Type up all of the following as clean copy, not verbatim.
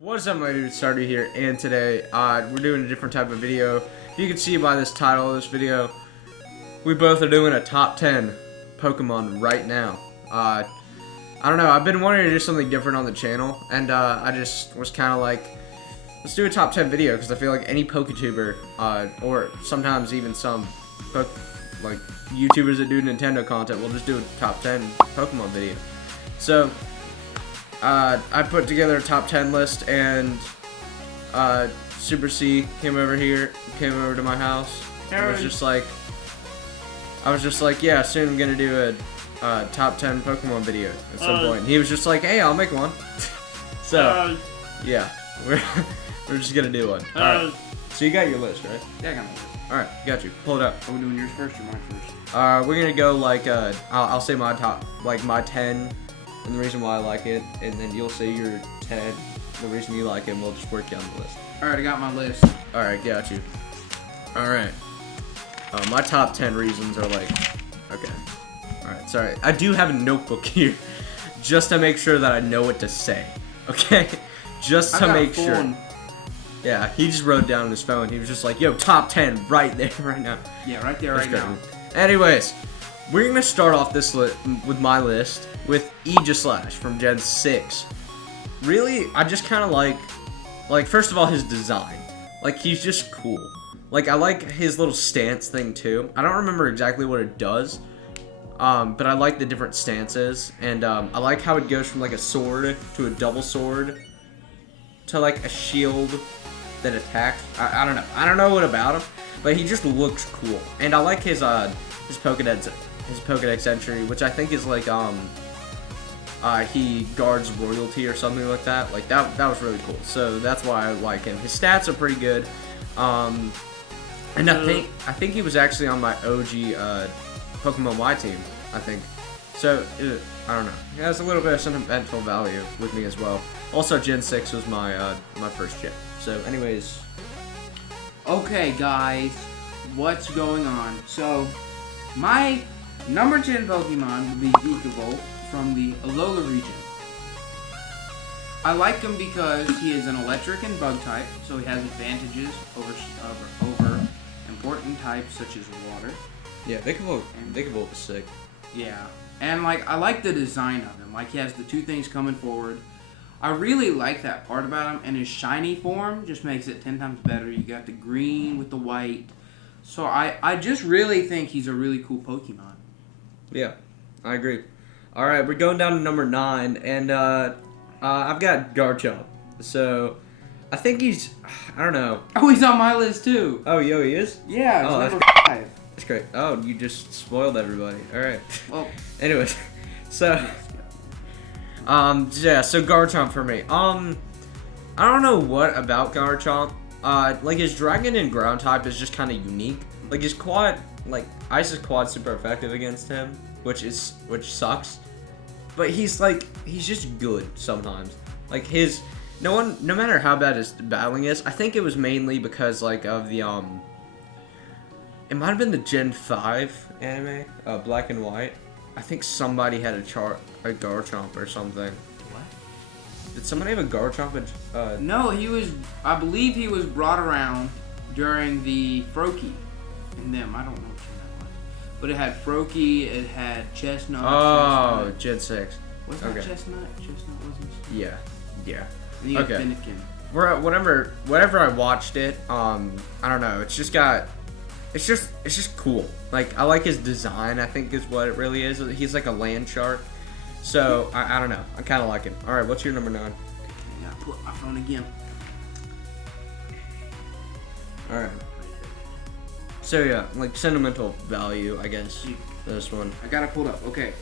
What's up, my dude? Started here, and today we're doing a different type of video. You can see by this title of this video, we both are doing a top 10 Pokemon right now. I don't know, I've been wanting to do something different on the channel, and I just was kind of like, let's do a top 10 video, because I feel like any PokeTuber, or sometimes even some like YouTubers that do Nintendo content will just do a top 10 Pokemon video. So I put together a top 10 list, and Super C came over to my house. I was just like, yeah, soon I'm gonna do a top 10 Pokemon video at some point. And he was just like, hey, I'll make one. So yeah, we're just gonna do one. All right. So you got your list, right? Yeah, I got my list. All right, got you. Pull it up. Are we doing yours first or mine first? We're gonna go like I'll say my top, like my 10. And the reason why I like it, and then you'll say your 10, the reason you like it, and we'll just work down the list. Alright, I got my list. Alright, got you. Alright. My top 10 reasons are like, okay. Alright, sorry. I do have a notebook here, just to make sure that I know what to say. Okay? Just to make sure. Yeah, he just wrote down on his phone. He was just like, yo, top 10 right there, right now. Yeah, right there, right now. Anyways, we're going to start off this with my list with Aegislash from Gen 6. Really, I just kind of like, first of all, his design. Like, he's just cool. Like, I like his little stance thing, too. I don't remember exactly what it does, but I like the different stances. And I like how it goes from, like, a sword to a double sword to, like, a shield that attacks. I don't know. I don't know what about him, but he just looks cool. And I like his Pokedex entry, which I think is like he guards royalty or something like that. Like that was really cool. So that's why I like him. His stats are pretty good. And I think he was actually on my OG Pokemon Y team, I think. So I don't know. He has a little bit of sentimental value with me as well. Also, Gen 6 was my my first gen. So anyways, okay guys, what's going on? So my number 10 Pokemon would be Vikavolt from the Alola region. I like him because he is an electric and bug type, so he has advantages over important types such as water. Yeah, Vikavolt is sick. Yeah, and like I like the design of him. Like he has the two things coming forward. I really like that part about him, and his shiny form just makes it 10 times better. You got the green with the white. So I just really think he's a really cool Pokemon. Yeah, I agree. Alright, we're going down to number 9, and I've got Garchomp. So, I think he's, I don't know. Oh, he's on my list too. Oh, yo, he is? Yeah, it's oh, number 5. That's great. Oh, you just spoiled everybody. Alright. Well, anyways, so, yeah, so Garchomp for me. I don't know what about Garchomp. Like his Dragon and Ground type is just kind of unique. Like his quad, like Ice's quad super effective against him, which sucks. But he's just good sometimes. Like no matter how bad his battling is, I think it was mainly because like of the it might have been the Gen 5 anime, Black and White. I think somebody had a Garchomp or something. What? Did somebody have a Garchomp? No, I believe he was brought around during the Froakie and them. I don't know which one that was. But it had Froakie, it had Chestnut. Oh, Gen 6. Was that Chestnut? Chestnut wasn't. Yeah. And you had Fennekin. Whenever I watched it, I don't know. It's just cool. Like I like his design. I think is what it really is. He's like a land shark. So I don't know. I kind of like him. All right, what's your number 9? Okay, I gotta pull up my phone again. All right. So yeah, like sentimental value, I guess. This one. I got it pulled up. Okay,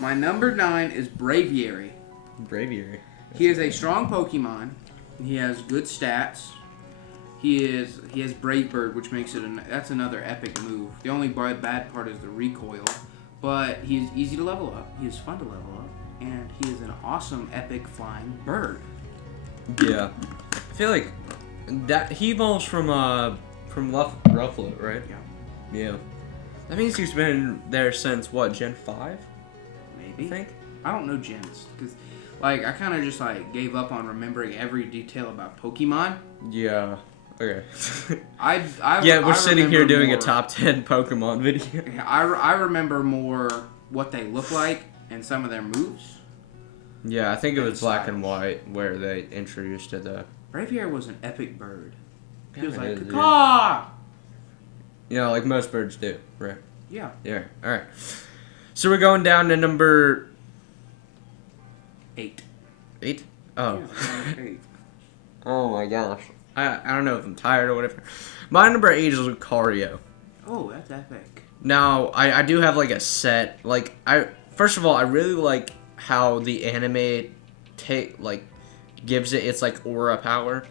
my number 9 is Braviary. Braviary. He is a strong Pokemon. He has good stats. He has Brave Bird, which makes it that's another epic move. The only bad part is the recoil, but he's easy to level up. He is fun to level up, and he is an awesome epic flying bird. Yeah, I feel like that he evolves from Ruffalo, right? Yeah. That means he's been there since what, Gen 5? Maybe. I think. I don't know gens because, Like, I kind of just, like, gave up on remembering every detail about Pokemon. Yeah. Okay. I we're sitting here remember doing more, a top 10 Pokemon video. I remember more what they look like and some of their moves. Yeah, I think it was And Black and styles. White where they introduced it. Braviary was an epic bird. He was Yeah, like, it is, caw. You know, like most birds do, right? Yeah. Yeah. All right. So we're going down to number 8. 8. Oh. Yeah, 8. Oh my gosh. I don't know if I'm tired or whatever. My number 8 is Lucario. Oh, that's epic. Now, I do have like a set. Like, first of all, I really like how the anime gives it its like aura power.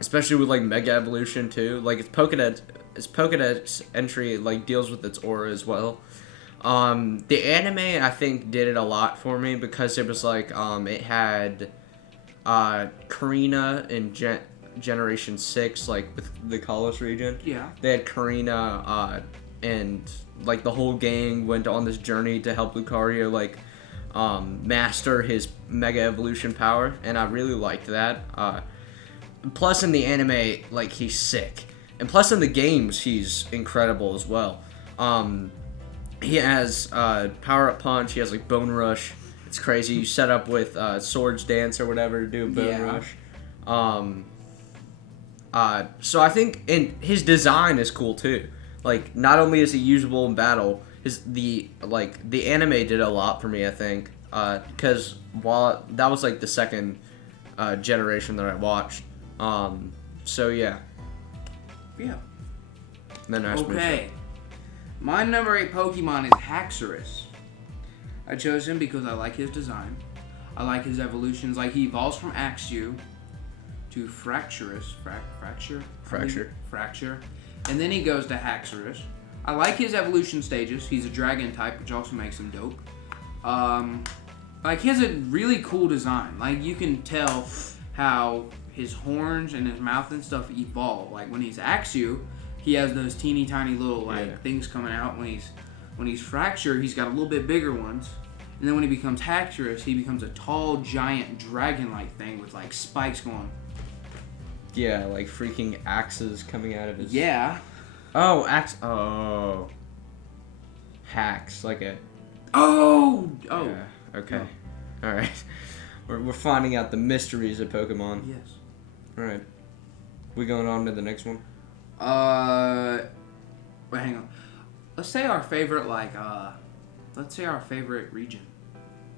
Especially with like Mega Evolution too. Like its Pokédex entry like deals with its aura as well. The anime I think did it a lot for me because it was like it had Karina in Generation 6, like with the Kalos region. Yeah. They had Karina and like the whole gang went on this journey to help Lucario like master his Mega Evolution power, and I really liked that. Plus in the anime, like he's sick, and plus in the games he's incredible as well. He has Power Up Punch. He has like Bone Rush. It's crazy. You set up with Swords Dance or whatever to do a Bone Rush. So I think his design is cool too. Like not only is he usable in battle, the anime did a lot for me. I think because while that was like the second generation that I watched. So yeah. Yeah. Then Okay. My number 8 Pokemon is Haxorus. I chose him because I like his design. I like his evolutions. Like, he evolves from Axew to Fracturus. Fracture. And then he goes to Haxorus. I like his evolution stages. He's a dragon type, which also makes him dope. Like, he has a really cool design. Like, you can tell how his horns and his mouth and stuff evolve. Like, when he's Axew, he has those teeny tiny little things coming out. When he's Fracture, he's got a little bit bigger ones. And then when he becomes Haxorus, he becomes a tall, giant, dragon-like thing with like spikes going. Yeah, like freaking axes coming out of his. Yeah. Oh, axe. Oh. Hacks like a. Oh. Yeah, okay. No. All right. We're finding out the mysteries of Pokemon. Yes. All right. We going on to the next one? Wait, hang on. Let's say our favorite, region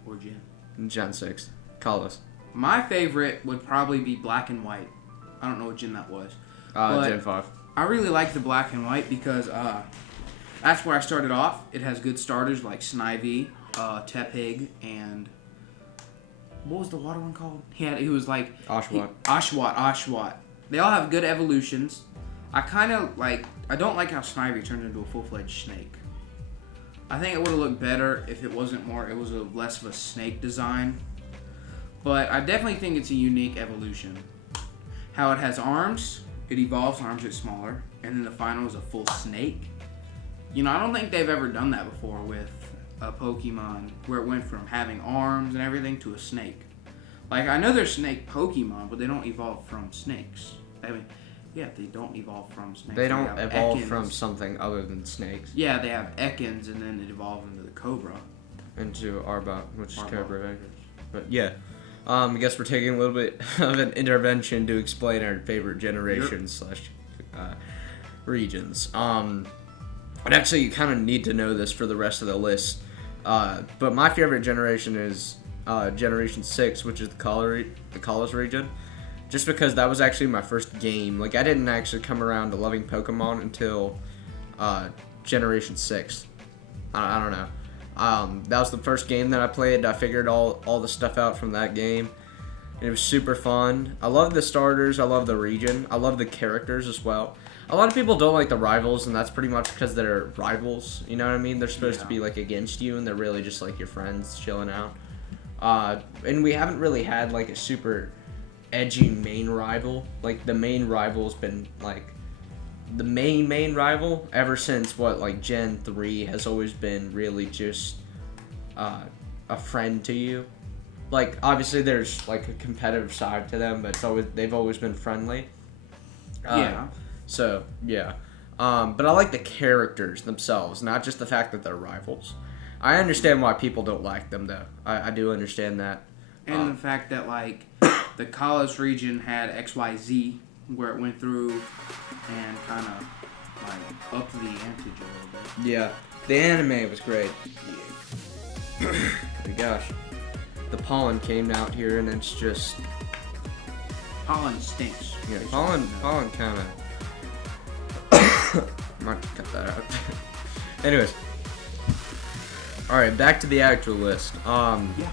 or gen. Gen 6. Kalos. My favorite would probably be Black and White. I don't know what gen that was. Gen 5. I really like the Black and White because that's where I started off. It has good starters like Snivy, Tepig, and what was the water one called? He was like Oshawott. Oshawott. They all have good evolutions. I don't like how Snivy turned into a full-fledged snake. I think it would have looked better if it was less of a snake design. But I definitely think it's a unique evolution. How it has arms, it evolves, arms get smaller, and then the final is a full snake. You know, I don't think they've ever done that before with a Pokemon where it went from having arms and everything to a snake. Like, I know there's snake Pokemon, but they don't evolve from snakes. I mean, yeah, they don't evolve from snakes. They don't have evolve Ekans. from something other than snakes. Yeah, they have Ekans, and then it evolves into the Cobra. Into Arbok, which is Arbok. Cobra. But yeah. I guess we're taking a little bit of an intervention to explain our favorite generations / regions. And actually, you kind of need to know this for the rest of the list. But my favorite generation is Generation 6, which is the Kalos region. Just because that was actually my first game. Like, I didn't actually come around to loving Pokemon until Generation 6. I don't know. That was the first game that I played. I figured all the stuff out from that game. It was super fun. I love the starters. I love the region. I love the characters as well. A lot of people don't like the rivals, and that's pretty much because they're rivals. You know what I mean? They're supposed to be like against you, and they're really just like your friends chilling out. And we haven't really had like a super edgy main rival. Like the main rival's been like the main rival ever since Gen 3 has always been really just a friend to you. like obviously there's like a competitive side to them, but they've always been friendly. Yeah. So yeah, but I like the characters themselves, not just the fact that they're rivals. I understand why people don't like them though. I do understand that. And the fact that, like, the Kalos region had XYZ, where it went through and kind of, like, upped the ante a little bit. Yeah, the anime was great. My gosh, the pollen came out here and it's just Pollen stinks. yeah, pollen kind of. Might cut that out. Anyways, all right, back to the actual list. Yeah.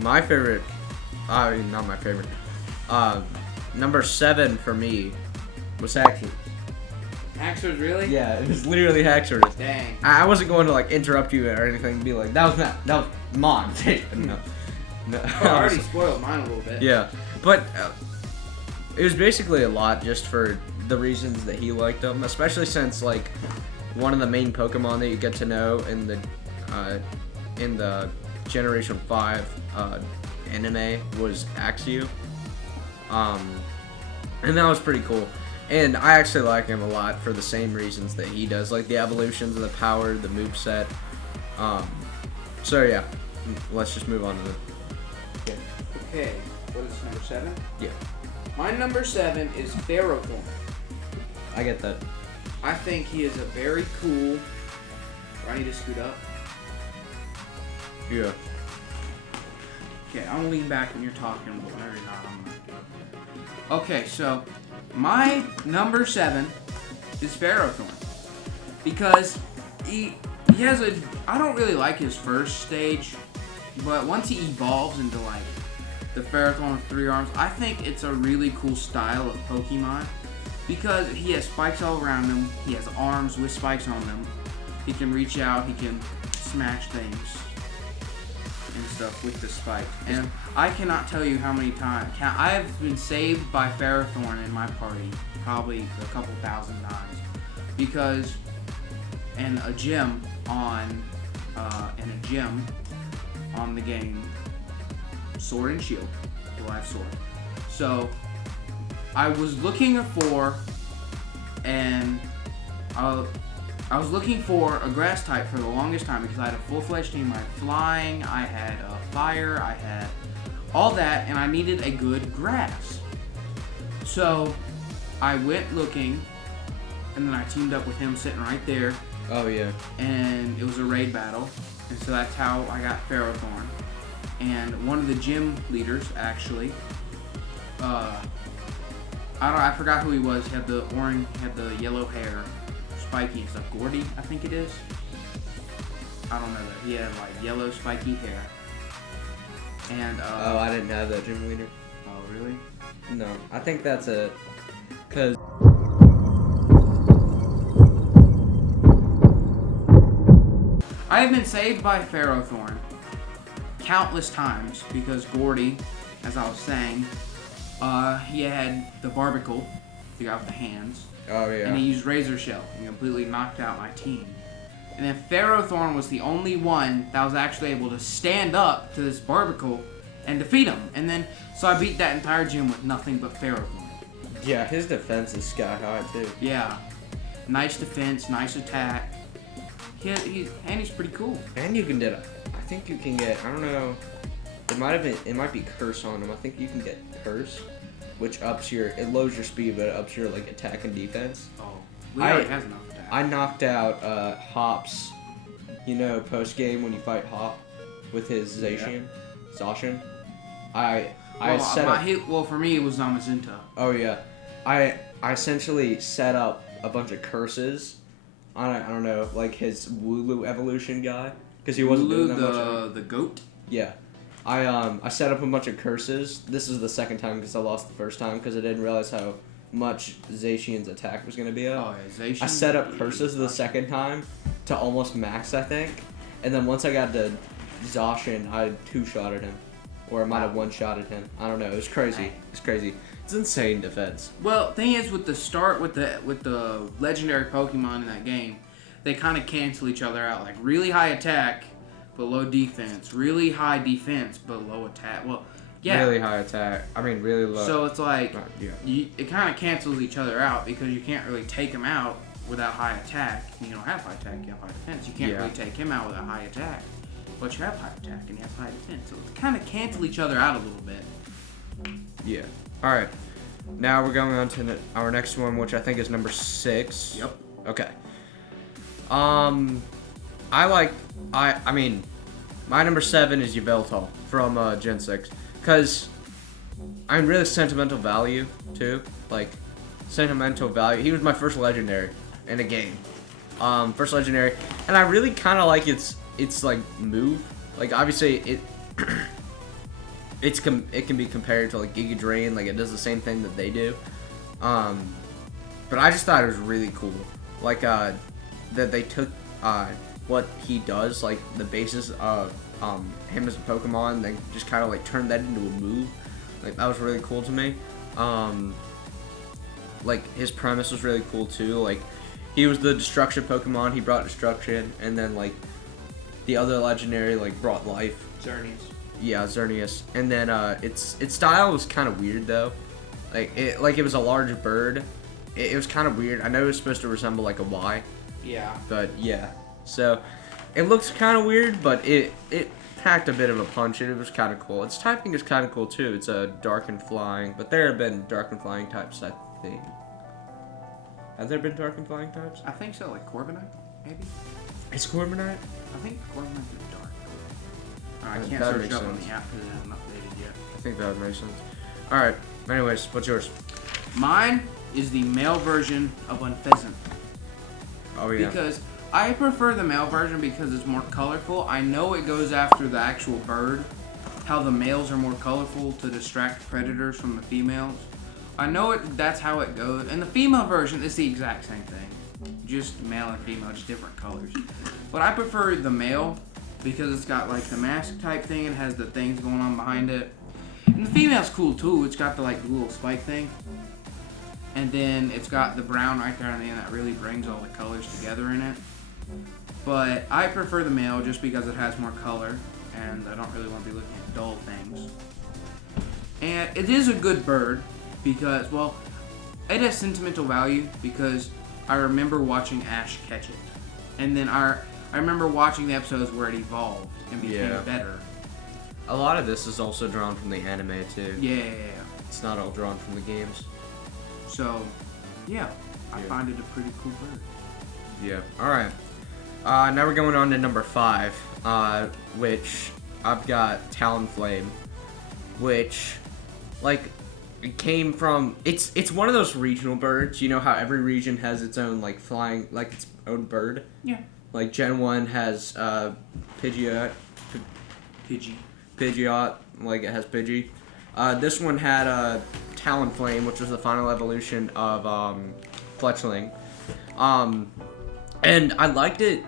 My favorite, not my favorite. Number 7 for me was Haxorus. Haxorus, really? Yeah, it was literally Haxorus. Dang. I wasn't going to like interrupt you or anything and be like, that was mine. No. Oh, I already spoiled mine a little bit. Yeah, but it was basically a lot just for the reasons that he liked them, especially since like one of the main Pokemon that you get to know in the Generation 5 anime was Axew. And that was pretty cool. And I actually like him a lot for the same reasons that he does, like the evolutions of the power, the moveset. So yeah, let's just move on to the. Okay, what is number 7? Yeah, My number 7 is Ferrothorn. I get that. I think he is a very cool. Do I need to scoot up? Yeah. Okay, I'm gonna lean back when you're talking, but whenever you're not, I'm not. Okay, so my number 7 is Ferrothorn. Because he has a. I don't really like his first stage, but once he evolves into like the Ferrothorn with 3 arms, I think it's a really cool style of Pokemon. Because he has spikes all around him, he has arms with spikes on them, he can reach out, he can smash things and stuff with the spike. And I cannot tell you how many times. I've been saved by Ferrothorn in my party probably a couple thousand times. Because in a gym on the game Sword and Shield, the live sword. So I was looking for I was looking for a grass type for the longest time because I had a full-fledged team. I had flying, I had fire, I had all that, and I needed a good grass. So I went looking, and then I teamed up with him sitting right there, Oh yeah. and it was a raid battle, and so that's how I got Ferrothorn. And one of the gym leaders, actually, I forgot who he was. He had the orange, had the yellow hair, spiky and stuff. Gordy, I think it is. I don't know that. He had like yellow spiky hair. And Oh, I didn't have that gym leader. oh really? No, I think that's cause. I have been saved by Ferrothorn countless times because Gordy, as I was saying, he had the Barbicle, the guy with the hands, Oh yeah. and he used Razor Shell and completely knocked out my team. And then Ferrothorn was the only one that was actually able to stand up to this Barbicle and defeat him. And then, so I beat that entire gym with nothing but Ferrothorn. Yeah, his defense is sky high too. Yeah. Nice defense, nice attack. He's pretty cool. And you can get. I think you can get. I don't know. It might be curse on him. I think you can get curse, which it lowers your speed, but it ups your like attack and defense. Oh, he already has enough attack. I knocked out Hop's, post game when you fight Hop with his Zacian. Zacian. Well, for me, it was Zamazenta. Oh yeah, I essentially set up a bunch of curses. I don't know, like his Wooloo evolution guy, because he wasn't doing that much. The goat. Yeah, I set up a bunch of curses. This is the second time because I lost the first time because I didn't realize how much Zacian's attack was gonna be up. Oh yeah, Zacian. I set up curses the second time to almost max, I think, and then once I got to Zacian, I 2-shotted him, or I might have 1-shotted him. I don't know. It was crazy. It's crazy. It's insane defense. Well, thing is, with the legendary Pokemon in that game, they kind of cancel each other out. Like really high attack but low defense. Really high defense, but low attack. Well, yeah. Really high attack. I mean, really low. So it's like, yeah. It kind of cancels each other out because you can't really take him out without high attack. You don't have high attack, you have high defense. You can't really take him out without high attack. But you have high attack and he has high defense. So it kind of cancel each other out a little bit. Yeah. All right. Now we're going on to our next one, which I think is number 6. Yep. Okay. I mean, my number 7 is Yveltal from Gen 6. Because I'm really sentimental value, too. Like, sentimental value. He was my first legendary in a game. First legendary. And I really kind of like its like, move. Like, obviously, it can be compared to, like, Giga Drain. Like, it does the same thing that they do. But I just thought it was really cool. Like, that they took, what he does, like, the basis of, him as a Pokemon, they just kind of, like, turned that into a move. Like, that was really cool to me. Like, his premise was really cool, too. Like, he was the destruction Pokemon, he brought destruction, and then, like, the other legendary, like, brought life. Xerneas. Yeah, Xerneas. And then, its style was kind of weird, though. Like, it was a large bird. It was kind of weird. I know it was supposed to resemble, like, a Y. Yeah. But, yeah. So, it looks kind of weird, but it packed a bit of a punch, and it was kind of cool. Its typing is kind of cool, too. It's a dark and flying, but there have been dark and flying types, I think. Have there been dark and flying types? I think so, like Corviknight, maybe? Is Corviknight? I think Corviknight is dark. I can't That search makes it up on sense. the app because it hasn't updated yet. I think that would make sense. Alright, anyways, what's yours? Mine is the male version of Unfezant. Oh, yeah. Because I prefer the male version because it's more colorful. I know it goes after the actual bird, how the males are more colorful to distract predators from the females. I know that's how it goes. And the female version is the exact same thing. Just male and female, just different colors. But I prefer the male because it's got like the mask type thing. It has the things going on behind it. And the female's cool too. It's got the like little spike thing. And then it's got the brown right there on the end that really brings all the colors together in it. But I prefer the male just because it has more color. And I don't really want to be looking at dull things. And it is a good bird because, well, it has sentimental value because I remember watching Ash catch it. And then I remember watching the episodes where it evolved and became better. A lot of this is also drawn from the anime, too. Yeah. It's not all drawn from the games. So, yeah, I find it a pretty cool bird. Yeah. Alright. Now we're going on to number 5, which I've got Talonflame, which, like, it came from, it's one of those regional birds. You know how every region has its own, like, flying, like, its own bird? Yeah. Like, Gen 1 has, Pidgeot, like, it has Pidgey. This one had, Talonflame, which was the final evolution of, Fletchling. And I liked it,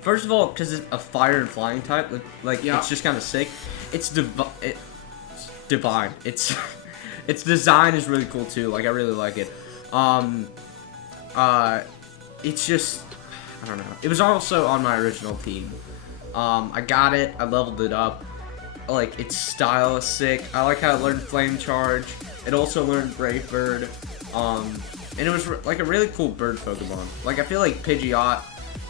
first of all, because it's a fire and flying type. Like it's just kind of sick. It's divine. Its design is really cool too. Like, I really like it. It's just, I don't know. It was also on my original team. I got it. I leveled it up. Like, its style is sick. I like how it learned Flame Charge. It also learned Brave Bird. And it was like a really cool bird Pokemon. Like, I feel like Pidgeot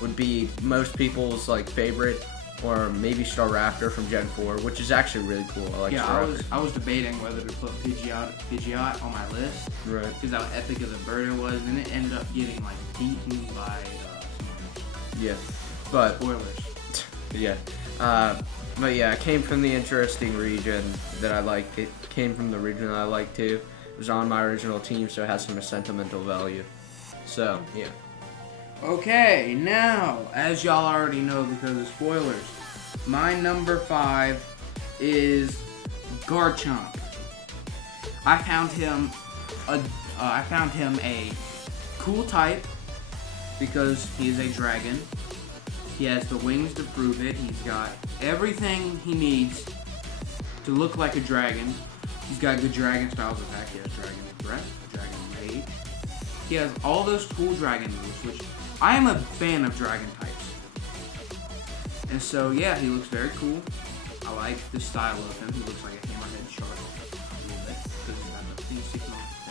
would be most people's like favorite, or maybe Staraptor from Gen 4, which is actually really cool. I like Staraptor. I was debating whether to put Pidgeot on my list, right? Because how epic of a bird it was, and it ended up getting like beaten by. But spoilers. But yeah, it came from the interesting region that I liked. It came from the region that I liked too. It was on my original team, so it has some sentimental value. So, yeah. Okay, now, as y'all already know because of spoilers, my number 5 is Garchomp. I found him a cool type because he is a dragon. He has the wings to prove it. He's got everything he needs to look like a dragon. He's got good dragon styles attack. He has Dragon Breath, Dragon Rage. He has all those cool dragon moves, which I am a fan of dragon types. And so, yeah, he looks very cool. I like the style of him. He looks like a hammerhead shark a little bit because he's got the thing sticking off his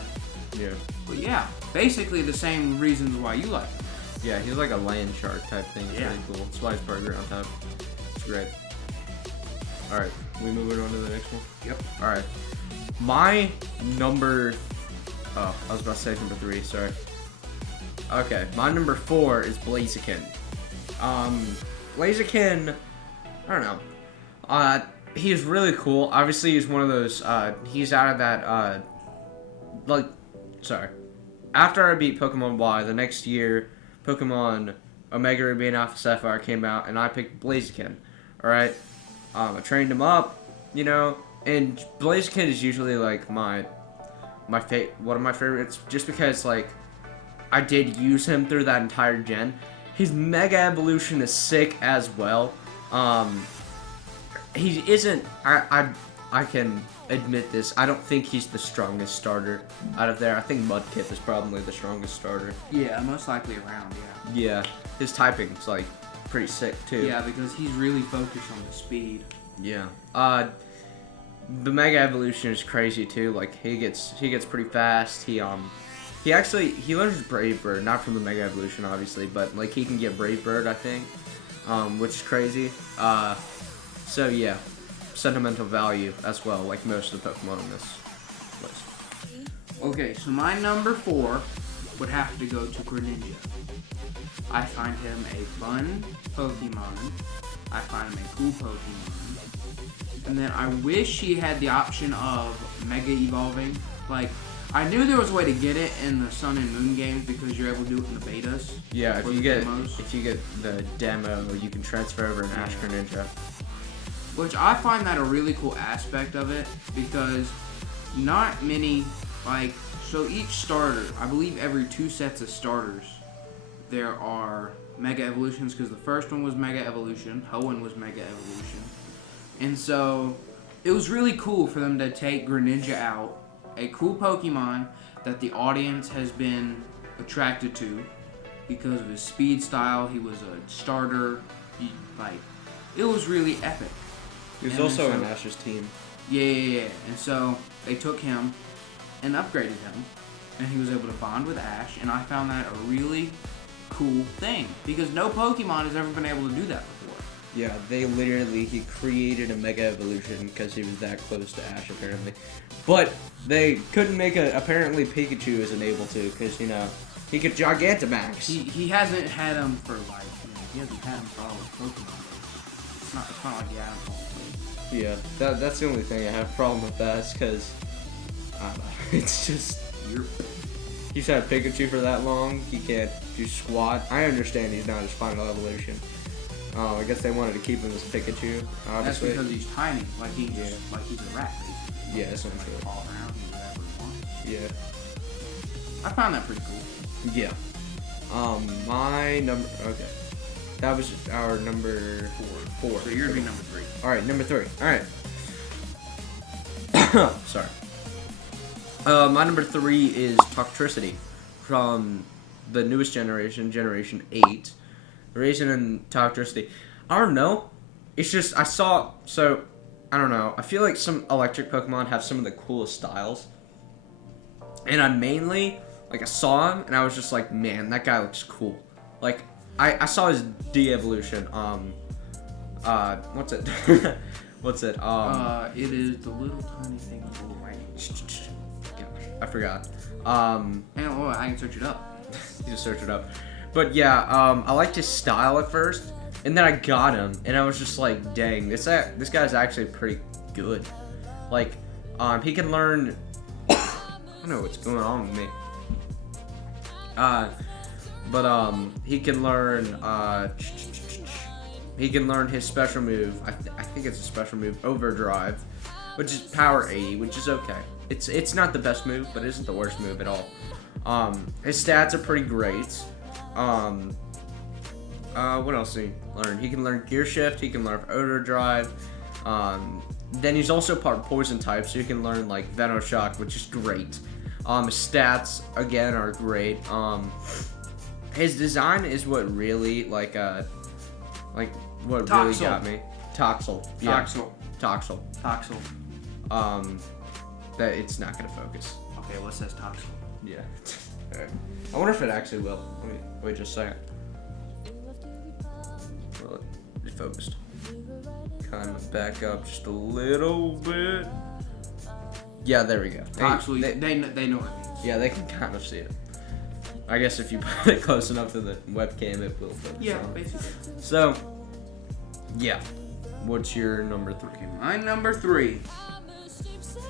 head. Yeah. But yeah, basically the same reasons why you like him. Yeah, he's like a land shark type thing. It's Yeah. really cool. That's why he's part ground type. It's great. Alright, we moving on to the next one? Yep. Alright. My number... Oh, I was about to say number 3, sorry. Okay, my number 4 is Blaziken. Blaziken, I don't know. He's really cool. Obviously, he's one of those, he's out of that, after I beat Pokemon Y, the next year, Pokemon Omega Ruby and Alpha Sapphire came out, and I picked Blaziken. Alright? I trained him up, you know, and Blaziken is usually, like, one of my favorites, just because, like, I did use him through that entire gen. His Mega Evolution is sick as well. He isn't, I can admit this, I don't think he's the strongest starter out of there. I think Mudkip is probably the strongest starter. Yeah, most likely around, yeah. Yeah, his typing's, like, pretty sick, too. Yeah, because he's really focused on the speed. Yeah. The Mega Evolution is crazy, too. Like, he gets pretty fast. He learns Brave Bird, not from the Mega Evolution, obviously, but, like, he can get Brave Bird, I think, which is crazy. So, yeah, sentimental value as well, like most of the Pokemon on this list. Okay, so my number 4 would have to go to Greninja. I find him a fun Pokemon. I find him a cool Pokemon. And then I wish he had the option of Mega Evolving. Like, I knew there was a way to get it in the Sun and Moon games because you're able to do it in the betas. Yeah, if or you the get demos. if you get the demo, you can transfer over an Ash Greninja. Which I find that a really cool aspect of it because not many, like, so each starter, I believe every 2 sets of starters, there are Mega Evolutions because the first one was Mega Evolution, Hoenn was Mega Evolution. And so it was really cool for them to take Greninja out, a cool Pokemon that the audience has been attracted to because of his speed style. He was a starter. It was really epic. He was And also so- on Ash's team. Yeah. And so they took him and upgraded him, and he was able to bond with Ash, and I found that a really cool thing because no Pokemon has ever been able to do that before. Yeah, he created a Mega Evolution because he was that close to Ash, apparently. But they couldn't make apparently Pikachu isn't able to because, you know, he could Gigantamax. He hasn't had him for, like, he hasn't had him for all his Pokemon. It's not like he had him for all of them. Yeah, that's the only thing I have a problem with that is because, I don't know, it's just, he's had Pikachu for that long, he can't do squat. I understand he's not his final evolution. I guess they wanted to keep him as Pikachu, obviously. That's because he's tiny, like he's a rat, basically. Yeah, essentially. Like, all around, he whatever he wants. Yeah. I found that pretty cool. Yeah. My number, okay. That was our number 4. So you're gonna be number 3. Alright, number 3. Alright. Sorry. My number 3 is Toxtricity from the newest generation, Generation 8. Raisin and Toxtricity. I don't know. It's just, I don't know. I feel like some electric Pokemon have some of the coolest styles. And I saw him and I was just like, man, that guy looks cool. Like, I saw his de-evolution. What's it? What's it? It is the little tiny thing on the little right. Gosh, I forgot. And I can search it up. You just search it up. But yeah, I liked his style at first, and then I got him, and I was just like, dang, this guy's actually pretty good. Like, he can learn. I don't know what's going on with me. But he can learn. He can learn his special move. I think it's a special move, Overdrive, which is Power 80, which is okay. It's not the best move, but it isn't the worst move at all. His stats are pretty great. What else can he learn? He can learn Gear Shift. He can learn Overdrive. Then he's also part Poison type, so you can learn like Venoshock, which is great. His stats again are great. His design is what really like what Toxel. really got me. Toxel. Yeah. Toxel. Toxel. That it's not gonna focus. Okay, what says Toxel? Yeah. Alright. I wonder if it actually will. Wait just a second. Well, it focused. Kind of back up just a little bit. Yeah, there we go. Toxel, they know what it means. Yeah, they can kind of see it. I guess if you put it close enough to the webcam, it will focus. Yeah, on it. basically. So, yeah. What's your number 3? Okay, my number 3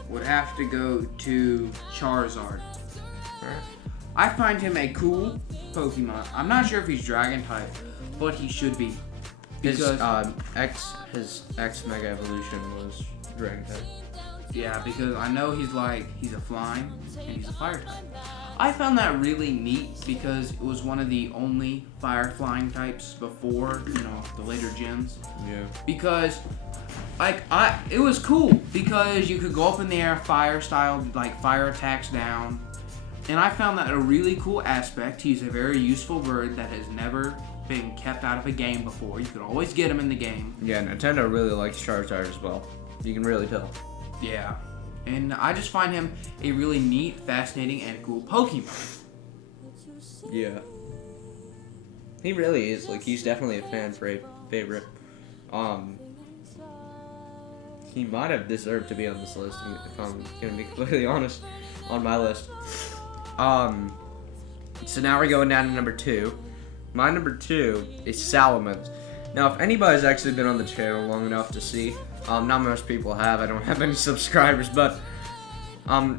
would have to go to Charizard. Alright. I find him a cool Pokemon. I'm not sure if he's Dragon type, but he should be. His Because X Mega Evolution was Dragon type. yeah, because I know he's a flying and he's a fire type. I found that really neat because it was one of the only fire flying types before, the later gens. Yeah. Because it was cool because you could go up in the air, fire style, like fire attacks down. And I found that a really cool aspect. He's a very useful bird that has never been kept out of a game before. You could always get him in the game. Yeah, Nintendo really likes Charizard as well. You can really tell. Yeah. And I just find him a really neat, fascinating, and cool Pokemon. Yeah. He really is. Like, he's definitely a fan favorite. He might have deserved to be on this list, if I'm gonna be completely honest, on my list. So now we're going down to number 2. My number 2 is Salamence. Now, if anybody's actually been on the channel long enough to see, not most people have. I don't have any subscribers, but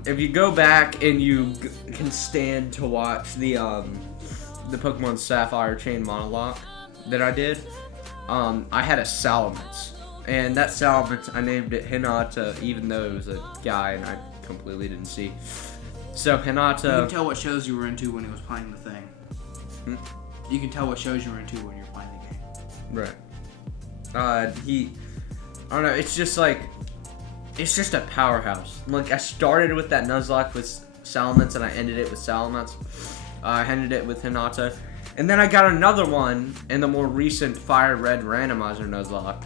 if you go back and you can stand to watch the Pokemon Sapphire Chain monologue that I did, I had a Salamence, and that Salamence I named it Hinata, even though it was a guy and I completely didn't see. So Hinata. You can tell what shows you were into when he was playing the thing. You can tell what shows you were into when you're playing the game. Right. I don't know, it's just a powerhouse. Like, I started with that Nuzlocke with Salamence, and I ended it with Salamence. I ended it with Hinata. And then I got another one in the more recent Fire Red Randomizer Nuzlocke.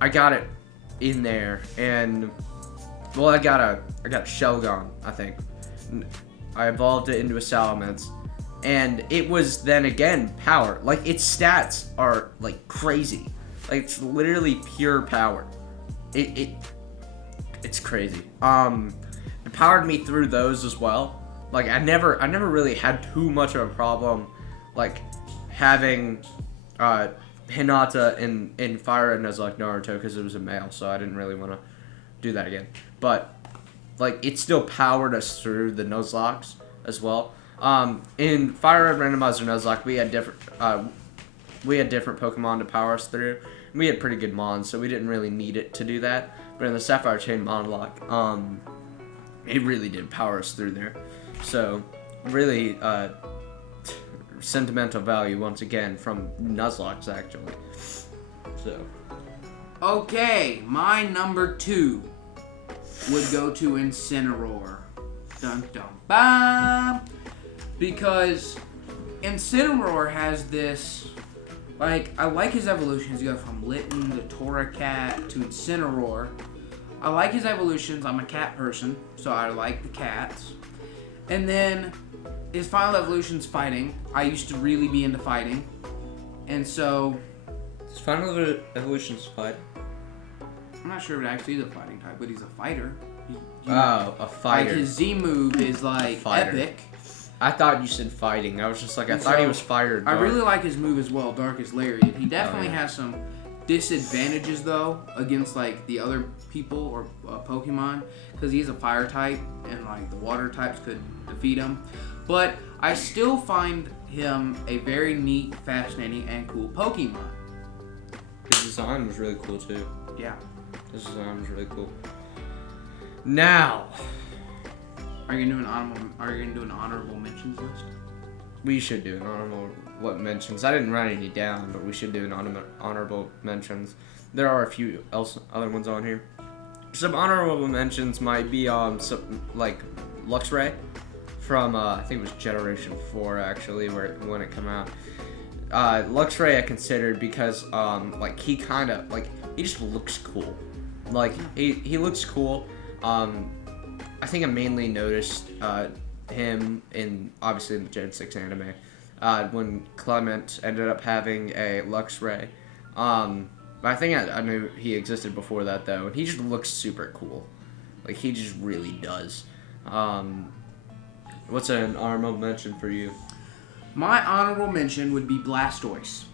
I got it in there, and, well, I got a Shelgon, I think. I evolved it into a Salamence. And it was then again power. Like, its stats are like crazy. Like, it's literally pure power. It's crazy. It powered me through those as well. Like, I never really had too much of a problem, like, having Hinata in Fire Red Nuzlocke Naruto because it was a male, so I didn't really want to do that again. But like, it still powered us through the Nuzlocks as well. In Fire Red Randomizer Nuzlocke, we had different Pokemon to power us through. We had pretty good Mons, so we didn't really need it to do that. But in the Sapphire Chain monologue, it really did power us through there. So, really, sentimental value once again from Nuzlocks, actually. So. Okay, my number 2 would go to Incineroar. Dun dun bam! Because Incineroar has this, like, I like his evolutions. You go from Litten to Torracat to Incineroar. I like his evolutions. I'm a cat person, so I like the cats. And then his final evolution's fighting. I used to really be into fighting. And so... His final evolution's fight? I'm not sure if it actually is a fighting type, but he's a fighter. A fighter. Like, his Z move is, like, epic. I thought you said fighting. I was just like, I thought he was fired. I really like his move as well, Darkest Lariat. He definitely has some disadvantages, though, against, like, the other people or Pokemon, because he's a fire type, and, like, the water types could defeat him. But I still find him a very neat, fascinating, and cool Pokemon. His design was really cool, too. Yeah. His design was really cool. Now... Are you gonna do an honorable mentions list? We should do an honorable mentions. I didn't write any down, but we should do an honorable mentions. There are a few other ones on here. Some honorable mentions might be like Luxray from I think it was Generation 4 actually, when it came out. Luxray I considered because like he kind of like he just looks cool. Like he looks cool. I think I mainly noticed him in obviously the Gen 6 anime when Clement ended up having a Luxray. But I think I knew he existed before that though, and he just looks super cool. Like he just really does. What's an honorable mention for you? My honorable mention would be Blastoise.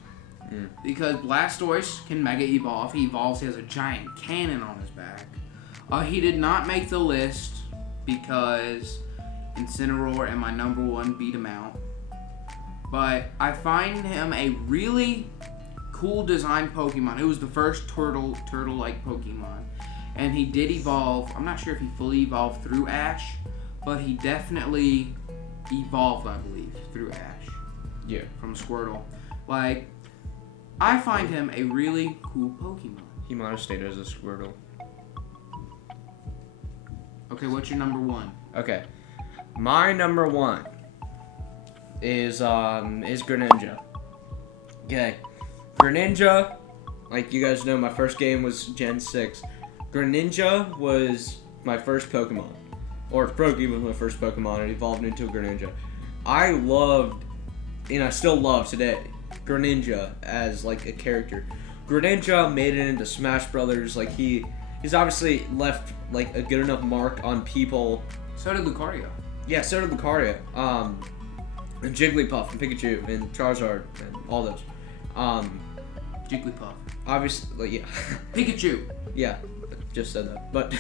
Because Blastoise can Mega Evolve. He evolves, he has a giant cannon on his back. He did not make the list because Incineroar and my number one beat him out. But I find him a really cool design Pokemon. It was the first turtle-like Pokemon. And he did evolve. I'm not sure if he fully evolved through Ash, but he definitely evolved, I believe, through Ash. Yeah. From Squirtle. Like, I find him a really cool Pokemon. He might have stayed as a Squirtle. Okay, what's your number one? Okay. My number one is Greninja. Okay. Greninja, like you guys know, my first game was Gen 6. Greninja was my first Pokemon. Or Froakie was my first Pokemon. It evolved into a Greninja. I loved, and I still love today, Greninja as like a character. Greninja made it into Smash Brothers. Like he's obviously left like a good enough mark on people. So did Lucario. Yeah, so did Lucario. And Jigglypuff and Pikachu and Charizard and all those. Jigglypuff. Obviously, like, yeah. Pikachu. Yeah, just said that. But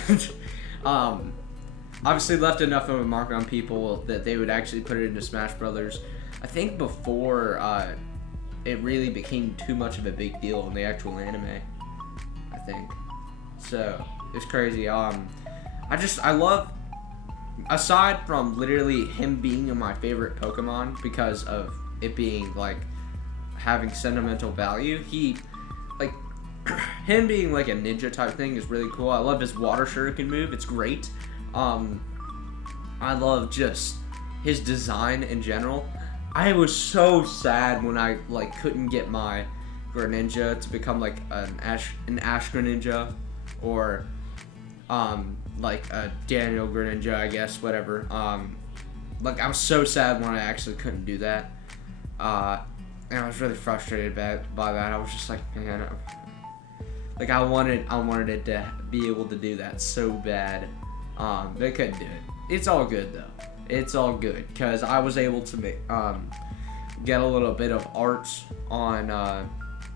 obviously left enough of a mark on people that they would actually put it into Smash Brothers. I think before it really became too much of a big deal in the actual anime. I think. So it's crazy. I love, aside from literally him being my favorite Pokemon because of it being like having sentimental value, him being like a ninja type thing is really cool. I love his water shuriken move. It's great. I love just his design in general. I was so sad when I like couldn't get my Greninja to become like an Ash Greninja or like a Daniel Greninja, I guess, whatever. Like I was so sad when I actually couldn't do that. And I was really frustrated by that. I was just like, man, like I wanted it to be able to do that so bad. They couldn't do it. It's all good though. It's all good because I was able to make get a little bit of art on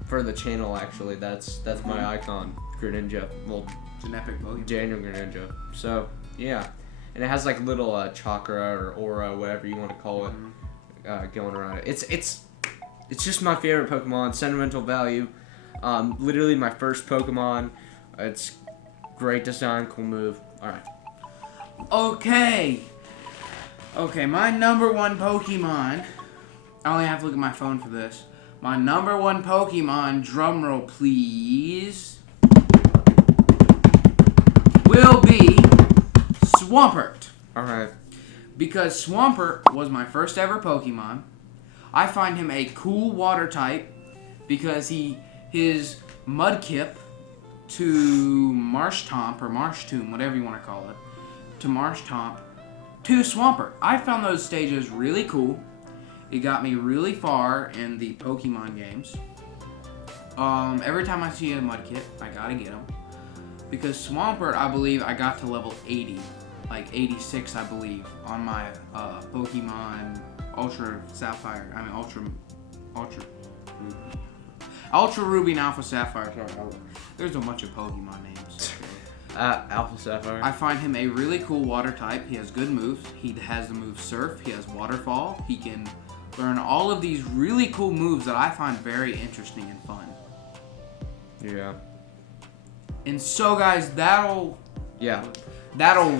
for the channel. Actually, that's my icon, Greninja. Well, it's an epic Pokemon. Daniel Greninja. So yeah, and it has like little chakra or aura, whatever you want to call it, going around it. It's just my favorite Pokemon. Sentimental value. Literally my first Pokemon. It's great design, cool move. All right. Okay, my number one Pokemon. I only have to look at my phone for this. My number one Pokemon, drumroll please, will be Swampert. Alright. Because Swampert was my first ever Pokemon. I find him a cool water type because his Mudkip to Marshtomp or Marshtomb, whatever you want to call it, to Marshtomp to Swampert. I found those stages really cool. It got me really far in the Pokemon games. Every time I see a Mudkip, I gotta get him. Because Swampert, I believe I got to level 80. Like 86, I believe, on my Pokemon Ultra Sapphire. I mean, Ultra Ruby and Alpha Sapphire. Sorry, there's a bunch of Pokemon names. Alpha Sapphire. I find him a really cool water type. He has good moves. He has the move Surf. He has Waterfall. He can learn all of these really cool moves that I find very interesting and fun. Yeah. And so, guys, that'll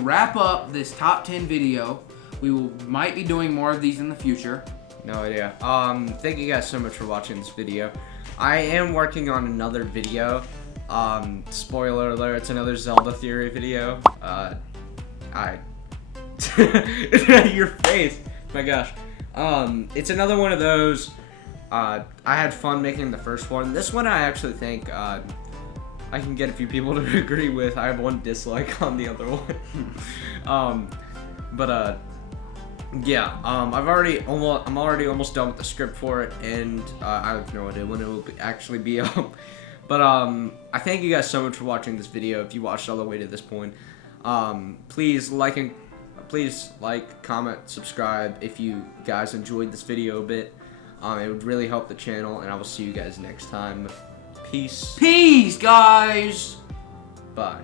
wrap up this top 10 video. We might be doing more of these in the future. No idea. Thank you guys so much for watching this video. I am working on another video. Spoiler alert, it's another Zelda theory video. Your face. My gosh. It's another one of those I had fun making the first one. This one I actually think I can get a few people to agree with. I have one dislike on the other one. Yeah, I'm already almost done with the script for it, and I have no idea when it will actually be up. But I thank you guys so much for watching this video. If you watched all the way to this point, please like, comment, subscribe if you guys enjoyed this video a bit. It would really help the channel, and I will see you guys next time. Peace. Peace, guys. Bye.